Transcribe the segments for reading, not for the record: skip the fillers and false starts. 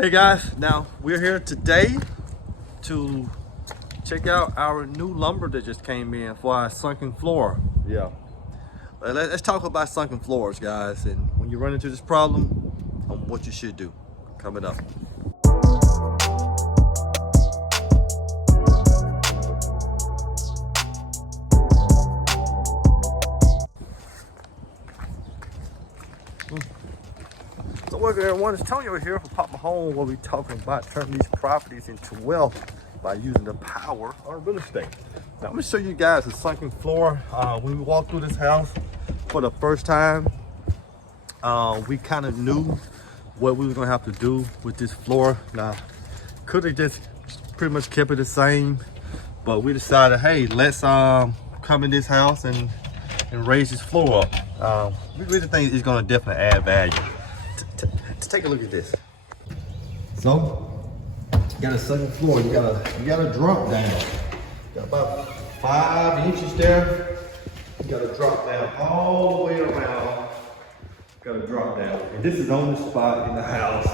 Hey guys, now we're here today to check out our new lumber that just came in for our sunken floor. Yeah, let's talk about sunken floors, guys, and when you run into this problem, what you should do. Coming up. So welcome everyone, it's Tony over here for Poppa Home, where we talking about turning these properties into wealth by using the power of real estate. Now I'm gonna show you guys the sunken floor. When we walked through this house for the first time, we kind of knew what we were gonna have to do with this floor. Now, could have just pretty much kept it the same, but we decided, hey, let's come in this house and raise this floor up. We really think it's gonna definitely add value. Take a look at this. So, you got a second floor. You got a drop down. Got about 5 inches there. You got to drop down all the way around. Got to drop down. And this is on the spot in the house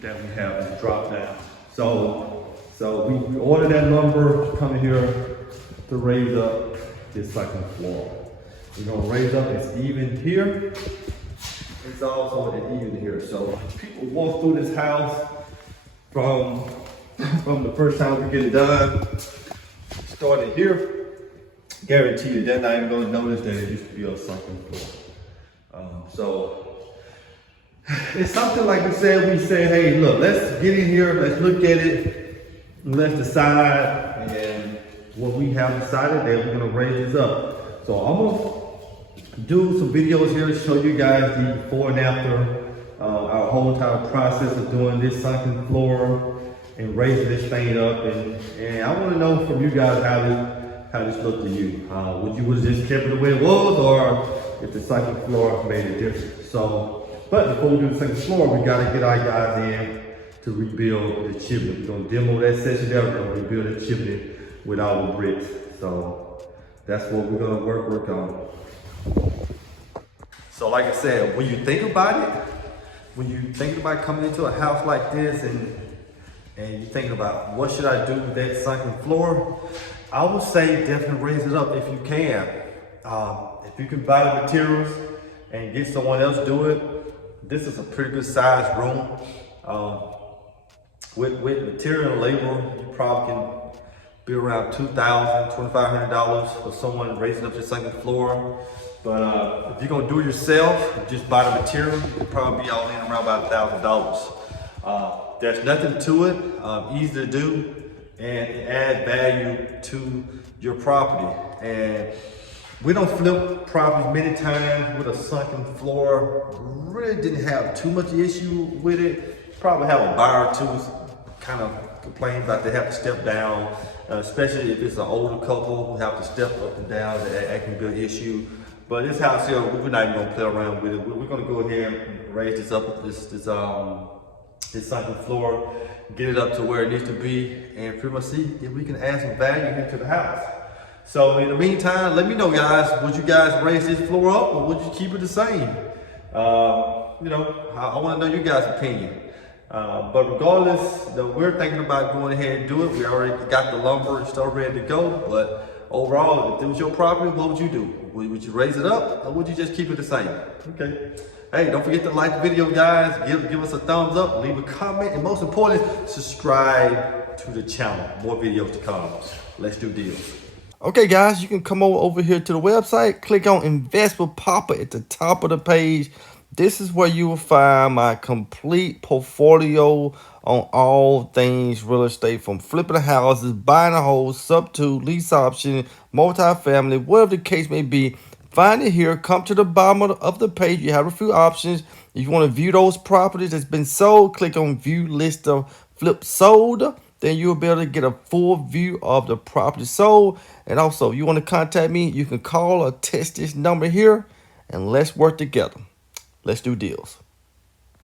that we have this drop down. So we ordered that lumber to come in here to raise up this second floor. We're gonna raise up. It's even here. It's also even here. So people walk through this house from the first time we get it done, started here, guarantee you they're not even going to notice that it used to be a sunken floor. So it's something like we say, hey, look, let's get in here, let's look at it, let's decide, and what we have decided that we're going to raise this up. So I'm going to do some videos here to show you guys the before and after our whole entire process of doing this sunken floor and raising this thing up, and I want to know from you guys how this looked to you. Would you have just kept it the way it was, or if the sunken floor made a difference? So, but before we do the sunken floor, we got to get our guys in to rebuild the chimney. We're gonna demo that section there. We're gonna rebuild the chimney with our bricks. So that's what we're gonna work on. So like I said, when you think about it, when you think about coming into a house like this and you're thinking about what should I do with that sunken floor, I would say definitely raise it up if you can. If you can buy the materials and get someone else do it, this is a pretty good sized room. With material and labor, you probably can be around $2,000, $2,500 for someone raising up your sunken floor. But if you're gonna do it yourself, just buy the material, you'll probably be all in around about $1,000. There's nothing to it, easy to do, and add value to your property. And we don't flip properties many times with a sunken floor. Really didn't have too much issue with it. Probably have a buyer or two kind of complain about they have to step down, especially if it's an older couple who have to step up and down. That can be an issue. But this house here, we're not even gonna play around with it. We're gonna go ahead and raise this up, this sunken floor, get it up to where it needs to be, and pretty much see if we can add some value here to the house. So in the meantime, let me know, guys, would you guys raise this floor up or would you keep it the same? I wanna know your guys' opinion. But regardless, we're thinking about going ahead and do it. We already got the lumber and stuff ready to go, but overall, if it was your property, what would you do? Would you raise it up or would you just keep it the same? Okay. Hey, don't forget to like the video, guys. Give us a thumbs up, leave a comment, and most importantly, subscribe to the channel. More videos to come. Let's do deals. Okay, guys, you can come over here to the website, click on Invest with Poppa at the top of the page. This is where you will find my complete portfolio on all things real estate, from flipping houses, buying a home, sub-2, lease option, multifamily, whatever the case may be. Find it here. Come to the bottom of the page. You have a few options. If you want to view those properties that's been sold, click on View List of Flip Sold. Then you'll be able to get a full view of the property sold. And also, if you want to contact me, you can call or text this number here, and let's work together. Let's do deals.